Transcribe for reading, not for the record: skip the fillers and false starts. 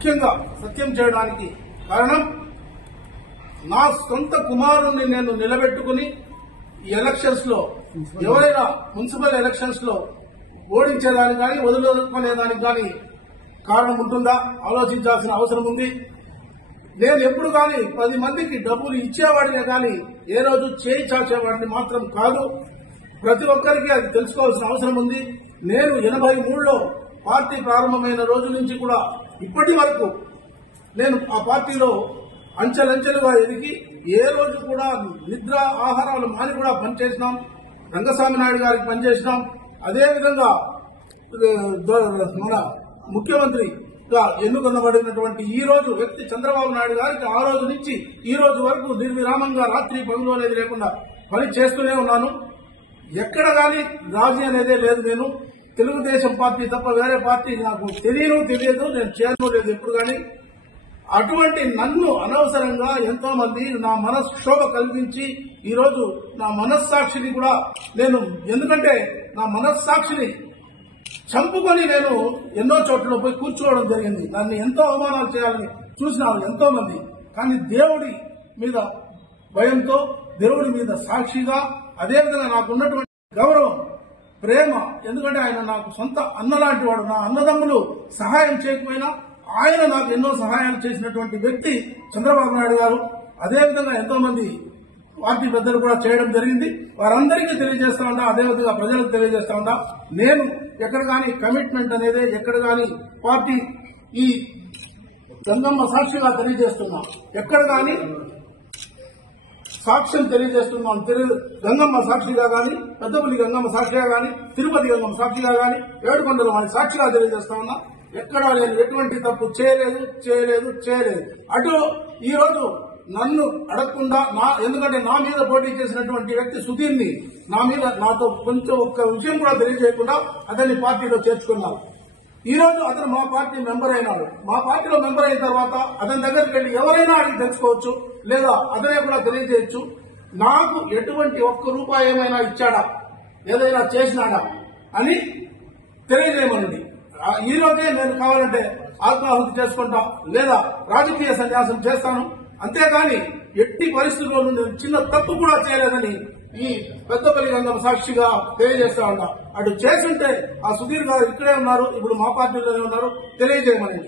ముఖ్యంగా సత్యం చేయడానికి కారణం నా సొంత కుమారుణ్ణి నేను నిలబెట్టుకుని ఈ ఎలక్షన్స్ లో ఎవరైనా మున్సిపల్ ఎలక్షన్స్ లో ఓడించేదానికి కానీ వదులుకునేదానికి కానీ కారణం ఉంటుందా ఆలోచించాల్సిన అవసరం ఉంది. నేను ఎప్పుడు కానీ 10 మందికి డబ్బులు ఇచ్చేవాడినే కానీ ఏ రోజు చేయి చాచేవాడిని మాత్రం కాదు. ప్రతి ఒక్కరికి అది తెలుసుకోవాల్సిన అవసరం ఉంది. నేను 83లో పార్టీ ప్రారంభమైన రోజు నుంచి కూడా ఇప్పటి వరకు నేను ఆ పార్టీలో అంచెలంచెలుగా ఎదిగి ఏ రోజు కూడా నిద్ర ఆహారాలు మాని కూడా పనిచేసినాం. రంగస్వామి నాయుడు గారికి పనిచేసినాం. అదేవిధంగా మన ముఖ్యమంత్రిగా ఎన్నుకొనబడినటువంటి ఈ రోజు వ్యక్తి చంద్రబాబు నాయుడు గారికి ఆ రోజు నుంచి ఈ రోజు వరకు నిర్విరామంగా రాత్రి పగులు అనేది లేకుండా పని చేస్తూనే ఉన్నాను. ఎక్కడ గాని రాజీ అనేదే లేదు. నేను తెలుగుదేశం పార్టీ తప్ప వేరే పార్టీ నాకు తెలియదు, నేను చేయను లేదు ఎప్పుడు గాని. అటువంటి నన్ను అనవసరంగా ఎంతో మంది నా మనస్క్షోభ కల్పించి ఈ రోజు నా మనస్సాక్షిని కూడా నేను ఎందుకంటే నా మనస్సాక్షిని చంపుకొని నేను ఎన్నో చోట్ల పోయి కూర్చోవడం జరిగింది. నన్ను ఎంతో అవమానాలు చేయాలని చూసినారు ఎంతో మంది. కానీ దేవుడి మీద భయంతో దేవుడి మీద సాక్షిగా అదేవిధంగా నాకున్నటువంటి గౌరవం ప్రేమ ఎందుకంటే ఆయన నాకు సొంత అన్నలాంటి వాడు. నా అన్నదమ్ములు సహాయం చేయకపోయినా ఆయన నాకు ఎన్నో సహాయాలు చేసినటువంటి వ్యక్తి చంద్రబాబు నాయుడు గారు. అదేవిధంగా ఎంతో మంది పార్టీ పెద్దలు కూడా చేయడం జరిగింది. వారందరికీ తెలియజేస్తా ఉన్నా, అదేవిధంగా ప్రజలకు తెలియజేస్తా ఉన్నా. నేను ఎక్కడ కానీ కమిట్మెంట్ అనేది ఎక్కడ కానీ పార్టీ ఈ గంగమ్మ సాక్షిగా తెలియజేస్తున్నా, ఎక్కడ కానీ సాక్ష్యం తెలియజేస్తున్నాను. గంగమ్మ సాక్షిగా గాని, పెద్దపల్లి గంగమ్మ సాక్షిగా గాని, తిరుపతి గంగమ్మ సాక్షిగా గాని, ఏడుకొండల వారి సాక్షిగా తెలియజేస్తా ఉన్నా. ఎక్కడా నేను ఎటువంటి తప్పు చేయలేదు. అటు ఈ రోజు నన్ను అడగకుండా ఎందుకంటే నా మీద పోటీ చేసినటువంటి వ్యక్తి సుధీర్ని నాతో కొంచెం ఒక్క విషయం కూడా తెలియజేయకుండా అతన్ని పార్టీలో చేర్చుకున్నారు. ఈ రోజు అతను మా పార్టీ మెంబర్ అయినాడు. మా పార్టీలో మెంబర్ అయిన తర్వాత అతని దగ్గరికి వెళ్లి ఎవరైనా అడిగి తెలుసుకోవచ్చు, లేదా అతనే కూడా తెలియజేయచ్చు. నాకు ఎటువంటి ₹1 ఏమైనా ఇచ్చాడా, ఏదైనా చేసినాడా అని తెలియజేయమన్నది. ఈ రోజే నేను కావాలంటే ఆత్మాహుతి చేసుకుంటా, లేదా రాజకీయ సన్యాసం చేస్తాను. అంతేగాని ఎట్టి పరిస్థితుల్లోనూ నేను చిన్న తప్పు కూడా చేయలేదని ఈ పెద్దపల్లి గంగమ్మ సాక్షిగా తెలియజేస్తా ఉన్నా. అటు చేస్తుంటే ఆ సుధీర్ గారు ఇక్కడే ఉన్నారు, ఇప్పుడు మా పార్టీలోనే ఉన్నారు, తెలియజేయమని.